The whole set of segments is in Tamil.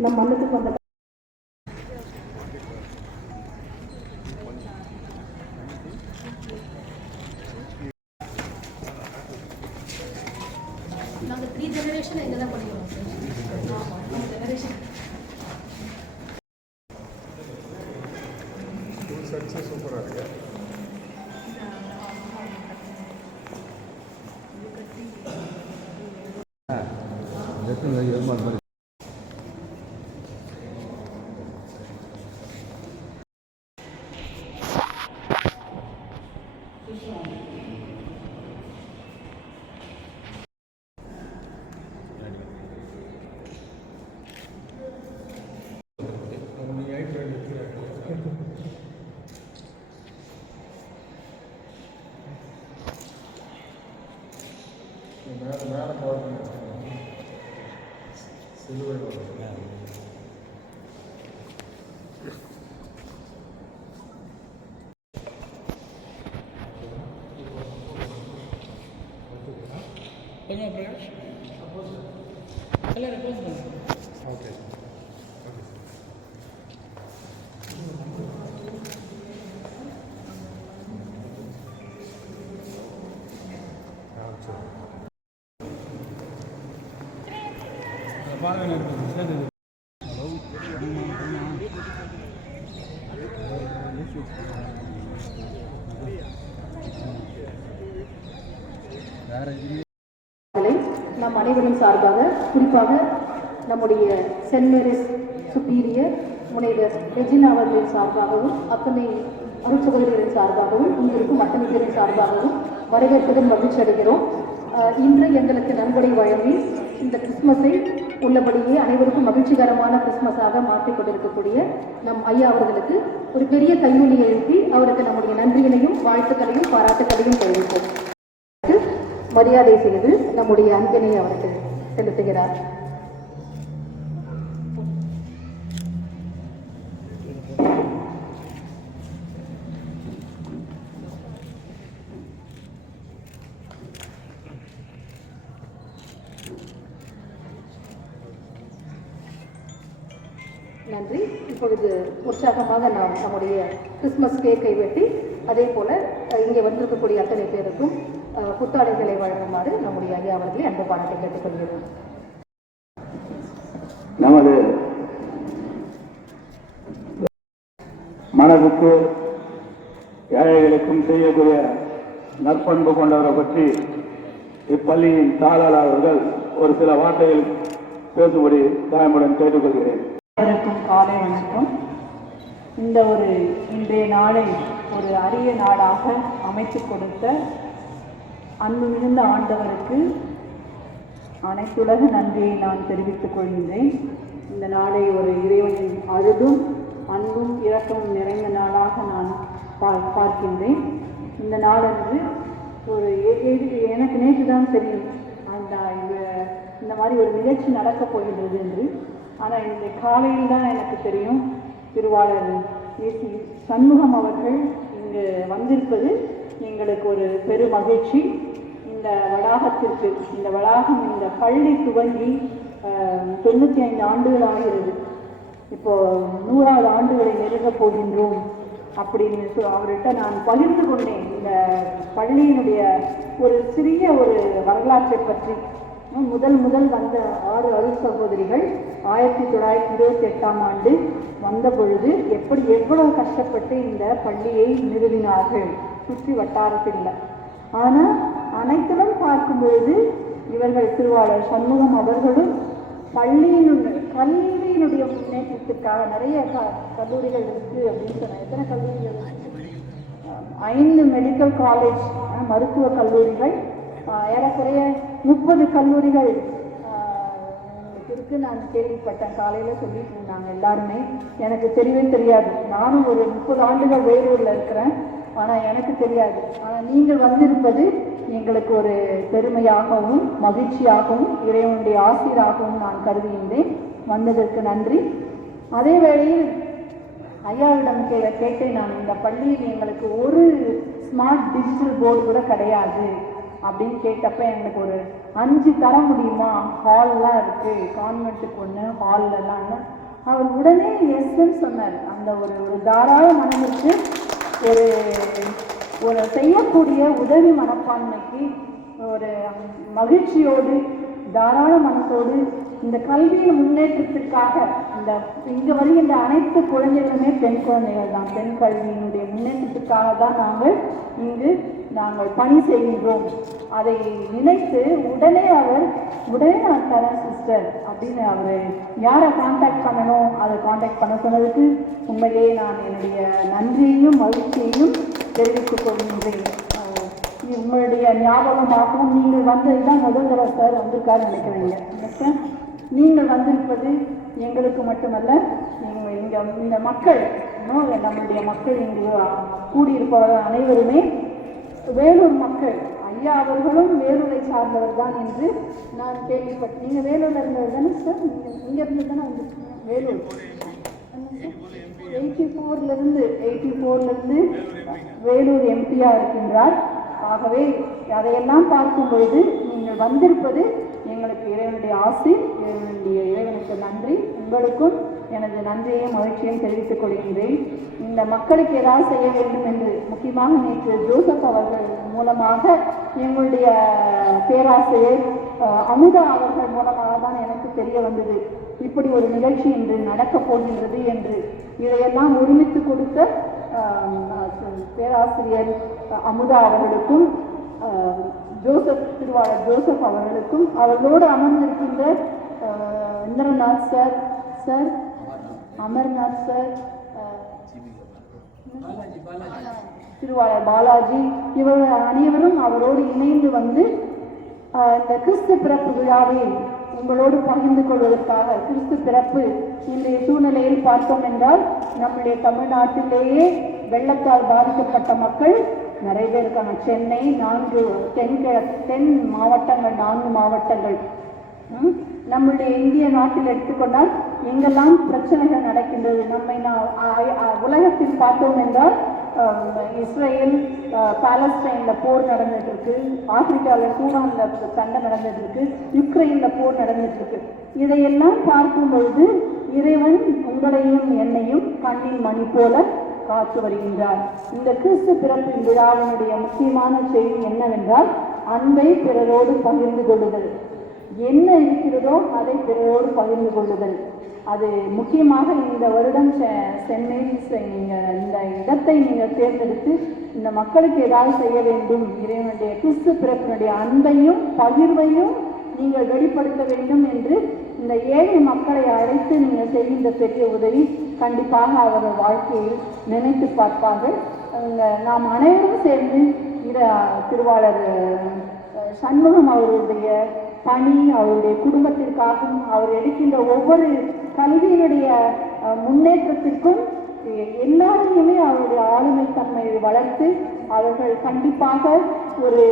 normalmente cuando கொஞ்சம் பிரகாஷ் எல்லாரும் போஸ் பண்ணுங்க ஓகே ஓகே ஆ சரி பாருங்க சரி வேற களை நம் அனைவரும் சார்பாக குறிப்பாக நம்முடைய சென்ட் மேரிஸ் சுப்பீரியர் முனைவர் ரெஜினா அவர்களின் சார்பாகவும் அத்தனை அருட்சகோதரிகளின் சார்பாகவும் இங்கிருக்கும் அத்தனை சார்பாகவும் வரவேற்பதில் மகிழ்ச்சி அடைகிறோம். இன்று எங்களுக்கு நன்கொடை வழங்கி இந்த கிறிஸ்மஸை உள்ளபடியே அனைவருக்கும் மகிழ்ச்சிகரமான கிறிஸ்மஸாக மாற்றிக் கொண்டிருக்கக்கூடிய நம் ஐயா அவர்களுக்கு ஒரு பெரிய கையொலியை எழுப்பி அவருக்கு நம்முடைய நன்றியினையும் வாழ்த்துக்களையும் பாராட்டுக்களையும் தெரிவிப்போம். மரியாதை செய்து நம்முடைய அன்பினை அவருக்கு செலுத்துகிறார். நன்றி. இப்பொழுது உற்சாகமாக நாம் நம்முடைய கிறிஸ்மஸ் கேக்கை வெட்டி அதே போல இங்கே வந்திருக்கக்கூடிய அத்தனை பேருக்கும் புத்தாடைகளை வழங்குமாறு நம்முடைய ஐயா அவர்களை அன்பு பாடத்தை கேட்டுக்கொள்கிறோம். நமது மனதுக்கு ஏழைகளுக்கும் செய்யக்கூடிய நற்பண்பு கொண்டவரை பற்றி இப்பள்ளியின் தாளாளர் அவர்கள் ஒரு சில வார்த்தைகள் பேசும்படி தாயமுடன் கேட்டுக்கொள்கிறேன். காலை வணக்கம். இந்த ஒரு இன்றைய நாளை ஒரு அரிய நாளாக அமைத்துக் கொடுத்த அன்பு மிகுந்த ஆண்டவருக்கு அனைத்துலக நன்றியை நான் தெரிவித்துக் கொள்கின்றேன். இந்த நாளை ஒரு இறைவனின் அருளும் அன்பும் இரக்கமும் நிறைந்த நாளாக நான் பா- பார்க்கின்றேன். இந்த நாளன்று ஒரு எனக்கு நேற்று தான் தெரியும். அந்த இந்த- இந்த மாதிரி ஒரு நிகழ்ச்சி நடக்கப் போகின்றது என்று. ஆனால் இந்த காலையில் தான் எனக்கு தெரியும். திருவாளர் இயக்கி சண்முகம் அவர்கள் இங்கு வந்திருப்பது எங்களுக்கு ஒரு பெரு மகிழ்ச்சி. இந்த வளாகத்திற்கு இந்த வளாகம் இந்த பள்ளி துவங்கி தொண்ணூற்றி ஐந்து ஆண்டுகள் ஆகிறது. இப்போ நூறாவது ஆண்டுகளை நெருங்கப் போகின்றோம் அப்படின்னு சொ அவர்கிட்ட நான் பகிர்ந்து கொண்டேன். இந்த பள்ளியினுடைய ஒரு சிறிய ஒரு வரலாற்றை பற்றி. முதல் முதல் வந்த ஆறு அருள் சகோதரிகள் ஆயிரத்தி தொள்ளாயிரத்தி இருபத்தி எட்டாம் ஆண்டு வந்த பொழுது எப்படி எவ்வளவு கஷ்டப்பட்டு இந்த பள்ளியை நிறுவினார்கள் சுற்றி வட்டாரத்தில் ஆனால் அனைத்திலும் பார்க்கும் பொழுது இவர்கள் திருவாளர் சண்முகம் அவர்களும் பள்ளியினுடைய கல்வியினுடைய முன்னேற்றத்திற்காக நிறைய க கல்லூரிகள் இருக்குது அப்படின்னு சொன்னால் எத்தனை கல்லூரிகள் ஐந்து மெடிக்கல் காலேஜ் மருத்துவ கல்லூரிகள் ஏறக்குறைய முப்பது கல்லூரிகள் இருக்கு. நான் கேள்விப்பட்டேன். காலையில் சொல்லிட்டு இருந்தாங்க எல்லாருமே. எனக்கு தெரியவே தெரியாது. நானும் ஒரு முப்பது ஆண்டுகள் வேலூரில் இருக்கிறேன். ஆனால் எனக்கு தெரியாது. ஆனால் நீங்கள் வந்திருப்பது எங்களுக்கு ஒரு பெருமையாகவும் மகிழ்ச்சியாகவும் இறைவனுடைய ஆசிராகவும் நான் கருதுகின்றேன். வந்ததற்கு நன்றி. அதே வேளையில் ஐயாவிடம் கே கேட்டேன் நான் இந்த பள்ளியில் எங்களுக்கு ஒரு ஸ்மார்ட் டிஜிட்டல் போர்டு கூட கிடையாது அப்படின்னு கேட்டப்ப எங்களுக்கு ஒரு அஞ்சு தர முடியுமா? ஹால்லாம் இருக்குது கான்வெண்ட்டுக்கு ஒன்று ஹால்லலாம் அவர் உடனே எஸ்ன்னு சொன்னார். அந்த ஒரு ஒரு தாராள மனதிற்கு ஒரு ஒரு செய்யக்கூடிய உதவி மனப்பான்மைக்கு ஒரு மகிழ்ச்சியோடு தாராள மனத்தோடு இந்த கல்வியின் முன்னேற்றத்திற்காக இந்த இங்கு வருகின்ற அனைத்து குழந்தைகளுமே பெண் குழந்தைகள் தான். பெண் கல்வியினுடைய முன்னேற்றத்துக்காக தான் நாங்கள் இங்கு நாங்கள் பணி செய்கின்றோம். அதை நினைத்து உடனே அவர் உடனே நான் தரேன் சிஸ்டர் அப்படின்னு அவர் யாரை காண்டாக்ட் பண்ணணும் அதை காண்டாக்ட் பண்ண சொன்னதுக்கு உண்மையிலேயே நான் என்னுடைய நன்றியையும் மகிழ்ச்சியையும் தெரிவித்துக் கொள்கின்றேன் உங்களுடைய ஞாபகமாகவும் நீங்கள் வந்தது தான் முதல் தடவை சார் வந்திருக்காரு நினைக்கிறீங்க நீங்கள் வந்திருப்பது எங்களுக்கு மட்டுமல்ல நீங்கள் இங்கே இந்த மக்கள் இன்னும் நம்முடைய மக்கள் இங்கு கூடியிருப்பவர்கள் அனைவருமே வேலூர் மக்கள் ஐயா அவர்களும் வேலூரை சார்ந்தவர் தான் என்று நான் கேள்விப்பட்டேன் நீங்கள் வேலூரில் இருந்தவர் தானே சார்? நீங்கள் இங்கே இருந்து தானே வந்து வேலூர்? எயிட்டி ஃபோர்லேருந்து எயிட்டி ஃபோர்லேருந்து வேலூர் எம்பியாக இருக்கின்றார். ஆகவே அதையெல்லாம் பார்க்கும்பொழுது நீங்கள் வந்திருப்பது எங்களுக்கு இறைவனுடைய ஆசை இறைவனுடைய இறைவனுக்கு நன்றி. உங்களுக்கும் எனது நன்றியையும் மகிழ்ச்சியையும் தெரிவித்துக் கொள்கின்றேன். இந்த மக்களுக்கு ஏதாவது செய்ய வேண்டும் என்று முக்கியமாக நேற்று ஜோசப் அவர்கள் மூலமாக எங்களுடைய பேராசிரியர் அமுதா அவர்கள் மூலமாக தான் எனக்கு தெரிய வந்தது. இப்படி ஒரு நிகழ்ச்சி இன்று நடக்கப் போகின்றது என்று இதையெல்லாம் ஒருமித்து கொடுத்த பேராசிரியர் அமுதா அவர்களுக்கும் ஜோசப் திருவாளர் ஜோசப் அவர்களுக்கும் அவர்களோடு அமர்ந்திருக்கின்ற Indranath sir sir Amarnath sir திருவாளர் பாலாஜி இவர்கள் அனைவரும் அவரோடு இணைந்து வந்து இந்த கிறிஸ்து பிறப்பு விழாவை உங்களோடு பகிர்ந்து கொள்வதற்காக கிறிஸ்து பிறப்பு இன்றைய சூழ்நிலையில் பார்த்தோம் என்றால் நம்முடைய தமிழ்நாட்டிலேயே வெள்ளத்தால் பாதிக்கப்பட்ட மக்கள் நிறைய பேர் இருக்காங்க சென்னை நான்கு தென்கிழ தென் மாவட்டங்கள் நான்கு மாவட்டங்கள். நம்முடைய இந்திய நாட்டில் எடுத்துக்கொண்டால் எங்கெல்லாம் பிரச்சனைகள் நடக்கின்றது நம்மை நான் உலகத்தில் பார்த்தோம் என்றால் இஸ்ரேல் பாலஸ்டைனில் போர் நடந்துட்டு இருக்கு ஆப்பிரிக்காவில் சூடானில் சண்டை நடந்துட்டு இருக்கு யுக்ரைனில் போர் நடந்துட்டு இருக்கு இதையெல்லாம் பார்க்கும் பொழுது இறைவன் உங்களையும் என்னையும் கண்ணின் மணி போல காத்து வருகின்றார். இந்த கிறிஸ்து பிறப்பின் விழாவினுடைய முக்கியமான செய்தி என்னவென்றால் அன்பை பிறரோடு பகிர்ந்து கொள்ளுதல். என்ன இருக்கிறதோ அதை பிறரோடு பகிர்ந்து கொள்ளுதல். அது முக்கியமாக இந்த வருடம் செ- சென்னை செ- இந்த இடத்தை நீங்கள் தேர்ந்தெடுத்து இந்த மக்களுக்கு ஏதாவது செய்ய வேண்டும் இறைவனுடைய கிறிஸ்து பிறப்பினுடைய அன்பையும் பகிர்வையும் நீங்கள் வெளிப்படுத்த வேண்டும் என்று இந்த ஏழை மக்களை அழைத்து நீங்கள் செய்கின்ற பெரிய உதவி கண்டிப்பாக அவர்கள் வாழ்க்கையில் நினைத்து பார்ப்பார்கள். நாம் அனைவரும் சேர்ந்து இத திருவாளர் சண்முகம் அவருடைய பணி அவருடைய குடும்பத்திற்காகவும் அவர் எடுக்கின்ற ஒவ்வொரு கல்வியினுடைய முன்னேற்றத்திற்கும் எல்லாரையுமே அவருடைய ஆளுமை தன்மையை வளர்த்து அவர்கள் கண்டிப்பாக ஒரு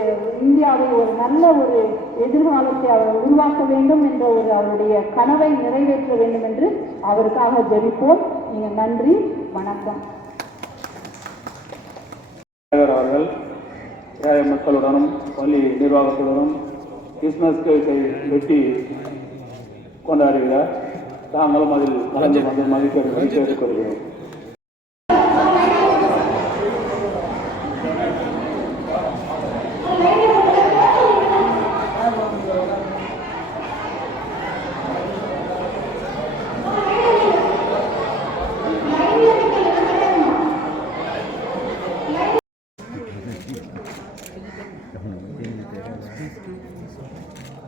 இந்தியாவை ஒரு நல்ல ஒரு எதிர்காலத்தை அவர் உருவாக்க வேண்டும் என்ற ஒரு அவருடைய கனவை நிறைவேற்ற வேண்டும் என்று அவருக்காக ஜெபிப்போம். நீங்கள் நன்றி வணக்கம். தலைவர் அவர்கள் ஏழை மக்களுடனும் பள்ளி நிர்வாகத்துடனும் கிறிஸ்துமஸ் கேக்கை வெட்டி கொண்டாடுகிறார். தாங்களும் அதில் கலந்து வந்து மதிக்க கேட்டுக்கொள்கிறோம்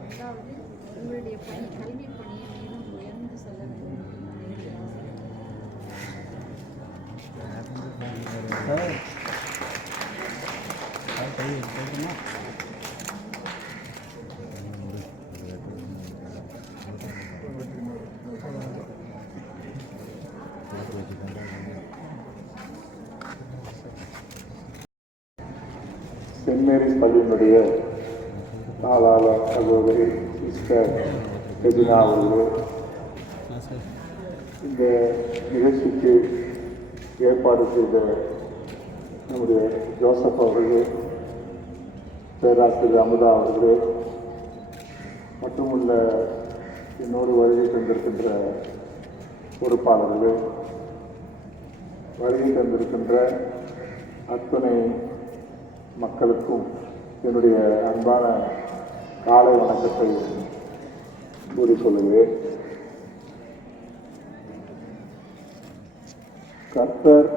அதாவது உங்களுடைய பணி கல்வி பணியை மேலும் உயர்ந்து செல்ல வேண்டும் என்று சென்ட் மேரிஸ் பள்ளியினுடைய தாளாளர் சகோதரி சிஸ்டர் ரெஜினா அவர்கள் இந்த நிகழ்ச்சிக்கு ஏற்பாடு செய்த நம்முடைய ஜோசப் அவர்கள் பேராசிரியர் அமுதா அவர்கள் மட்டுமல்ல என்னோடு வருகை தந்திருக்கின்ற பொறுப்பாளர்கள் வருகை தந்திருக்கின்ற அத்தனை மக்களுக்கும் என்னுடைய அன்பான காலை வணக்கத்தை கூறி கூறிக்கொள்கிறேன் கர்த்தர்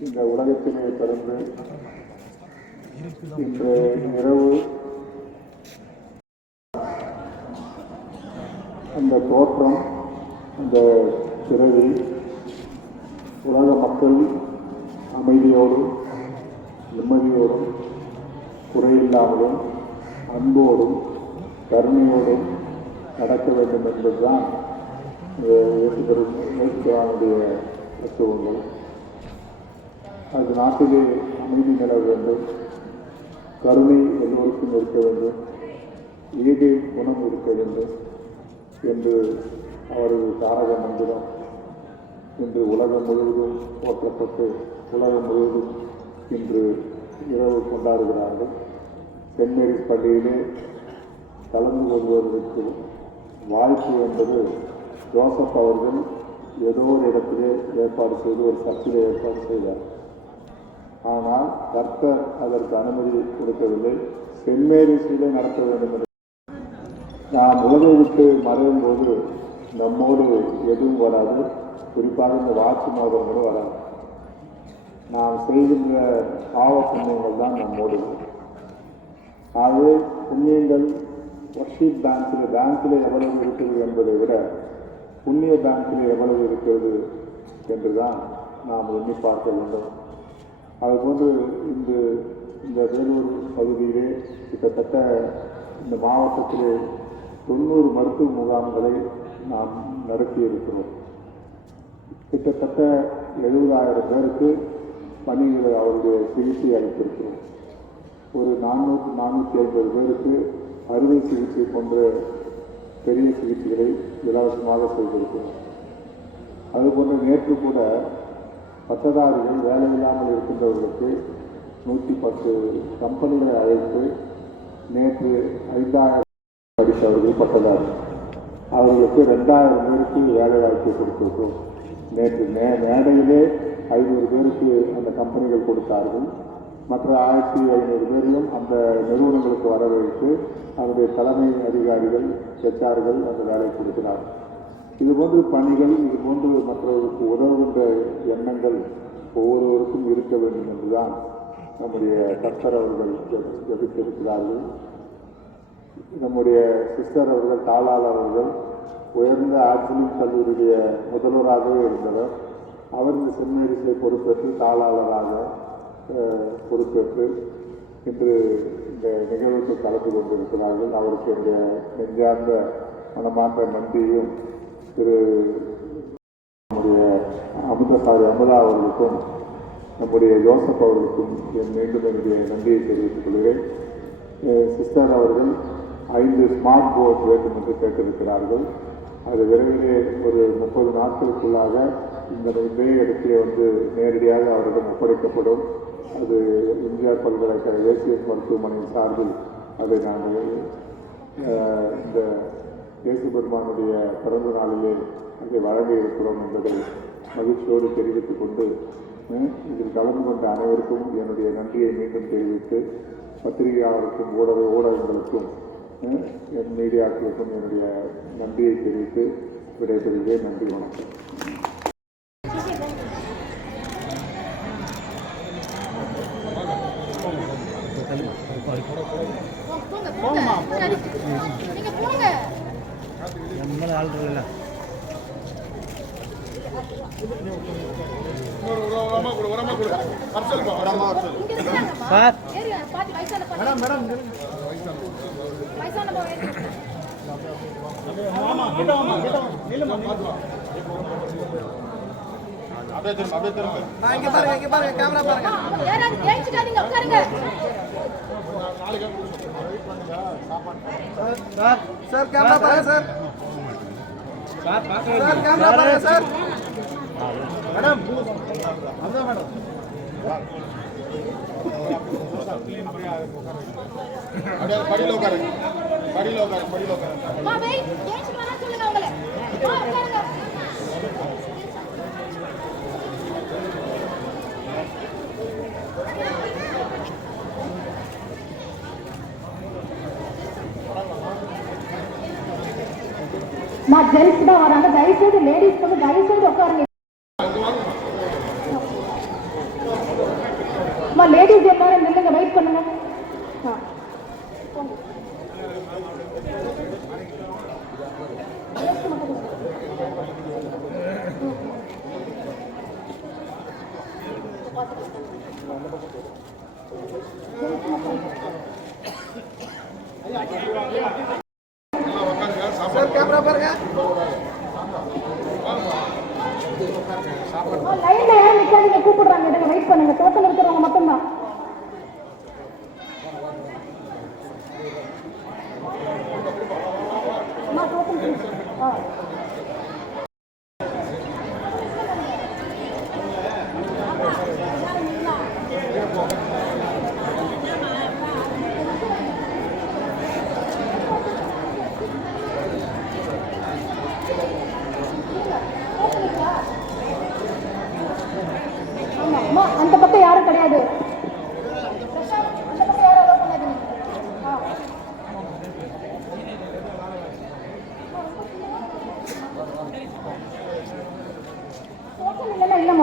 இந்த உலகத்திலே பிறந்து இன்று இரவு அந்த தோற்றம் அந்த பிறவி உலக மக்கள் அமைதியோடு இல்லாமலும் அன்போடும் கருணையோடும் நடக்க வேண்டும் என்பதுதான் இயேசுடைய தத்துவங்கள் அது நாட்டிலே அமைதி நிலவ வேண்டும். கருணை எல்லோருக்கும் இருக்க வேண்டும். ஈகை குணம் இருக்க வேண்டும் என்று அவரது தாரக மந்திரம் இன்று உலகம் முழுவதும் போற்றப்பட்டு உலகம் முழுவதும் இன்று இரவு கொண்டாடுகிறார்கள். சென்ட் மேரிஸ் பள்ளியிலே கலந்து கொள்வதற்கு வாய்ப்பு என்பது ஜோசப் அவர்கள் ஏதோ ஒரு இடத்திலே ஏற்பாடு செய்து ஒரு சர்ச்சிலே ஏற்பாடு செய்தார். ஆனால் கர்த்தர் அதற்கு அனுமதி கொடுக்கவில்லை. சென்ட் மேரிஸிலே நடத்த வேண்டும் என்று. நாம் உலகை விட்டு மறையும் போது நம்மோடு எதுவும் வராது. குறிப்பாக இந்த வாட்சி மோதிரங்களும் வராது. நாம் செய்கின்ற பாவ புண்ணியங்கள் தான் நம்மோடு. வரும். ஆகவே புண்ணியங்கள் ஒர்ஷிப் பேங்க்கில் பேங்க்கில் எவ்வளவு இருக்கிறது என்பதை விட புண்ணிய பேங்க்கில் எவ்வளவு இருக்கிறது என்று தான் நாம் எண்ணி பார்க்க வேண்டும். அதுபோன்று இந்த இந்த வேலூர் பகுதியிலே கிட்டத்தட்ட இந்த மாவட்டத்திலே தொண்ணூறு மருத்துவ முகாம்களை நாம் நடத்தியிருக்கிறோம் கிட்டத்தட்ட எழுபதாயிரம் பேருக்கு பணிகளை அவருடைய சிகிச்சை அளித்திருக்கிறோம். ஒரு நானூற்று நானூற்றி ஐம்பது பேருக்கு அறுவை சிகிச்சை போன்ற பெரிய சிகிச்சைகளை இலவசமாக செய்திருக்கிறோம். அதுபோன்று நேற்று கூட பட்டதாரிகள் வேலை இல்லாமல் இருக்கின்றவர்களுக்கு நூற்றி பத்து கம்பெனிகளை அழைத்து நேற்று ஐந்தாயிரம் படித்தவர்கள் பட்டதாரி. அவர்களுக்கு ரெண்டாயிரம் பேருக்கு வேலை வாய்ப்பு கொடுத்திருக்கோம் நேற்று மே மேடையிலே ஐநூறு பேருக்கு அந்த கம்பெனிகள் கொடுத்தார்கள். மற்ற ஆயிரத்தி ஐநூறு பேரையும் அந்த நிறுவனங்களுக்கு வரவழைத்து அதனுடைய தலைமை அதிகாரிகள் ஹெச்ஆர்கள் அந்த வேலை கொடுக்கிறார். இதுபோன்று பணிகள் இது போன்று மற்றவர்களுக்கு உதவுகின்ற எண்ணங்கள் ஒவ்வொருவருக்கும் இருக்க வேண்டும் என்றுதான் நம்முடைய கர்த்தர் அவர்கள் ஜெப- நம்முடைய சிஸ்டர் அவர்கள் தாளாளர் அவர்கள் உயர்ந்த ஆர்ஜினிக் கல்லூரியுடைய முதல்வராகவே இருந்தவர். அவர் இந்த செம்மேரிசை பொறுப்பேற்று தாளாளராக பொறுப்பேற்று இன்று இந்த நிகழ்வுக்கு கலந்து கொண்டிருக்கிறார்கள். அவருக்கு என்னுடைய நெஞ்சார்ந்த மனமார்ந்த நன்றியும் திரு நம்முடைய அமிர்தசாரி அமுதா அவர்களுக்கும் நம்முடைய ஜோசப் அவர்களுக்கும் என் மீண்டும் என்னுடைய நன்றியை தெரிவித்துக் கொள்கிறேன். சிஸ்டர் அவர்கள் ஐந்து ஸ்மார்ட் போர்ட் வேண்டும் என்று கேட்டிருக்கிறார்கள். அது விரைவிலே ஒரு முப்பது நாட்களுக்குள்ளாக இந்த இதே இடத்திலே வந்து நேரடியாக அவரிடம் ஒப்படைக்கப்படும். அது இந்தியார் பல்கலைக்கழக ஏசிஎஸ் மருத்துவமனையின் சார்பில் அதை நாங்கள் இந்த இயேசு பெருமானுடைய பிறந்த நாளிலே அதை வழங்க இருக்கிறோம் என்பதை மகிழ்ச்சியோடு தெரிவித்துக் கொண்டு இதில் கலந்து கொண்ட அனைவருக்கும் என்னுடைய நன்றியை மீண்டும் தெரிவித்து பத்திரிகையாளருக்கும் ஊடக ஊடகங்களுக்கும் என் மீடியாக்களுக்கும் என்னுடைய நன்றியை தெரிவித்து விடைபெறுகிறேன். நன்றி வணக்கம். போங்க போங்க சரி. நீங்க போங்க சார் ஏறியா பாத்தி வயசான பாத்தி மேடம் மேடம் வயசான பாத்தி யாராவது ஏறிச்சுக்காதீங்க உட்காருங்க. சார் கேமரா பாருங்க சார். சார் கேமரா பாருங்க சார் மேடம் அதான் மேடம். வா வெயிட் ஏறிச்சுக்கலாம் சொல்லுங்க அவங்கள வா உட்காருங்க. మాకు తెలుసుకుందాం అన్న దయచేసి లేడీస్ కొంచెం దయచేసి ఒకరిని మా లేడీస్ చెప్పారని నిన్న బయటకు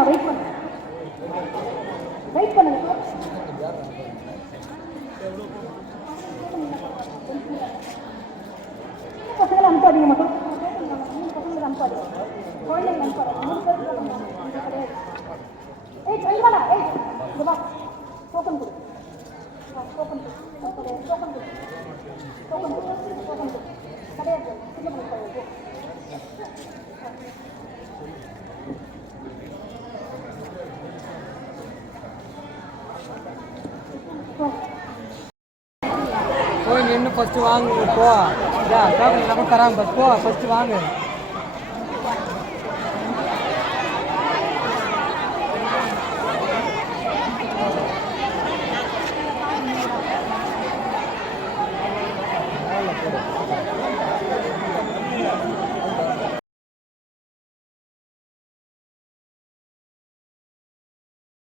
Rico. ஃபஸ்ட்டு வாங்கு போ. இதான் டோக்கன் எல்லாம் கூட போ ஃபஸ்ட்டு வாங்கு.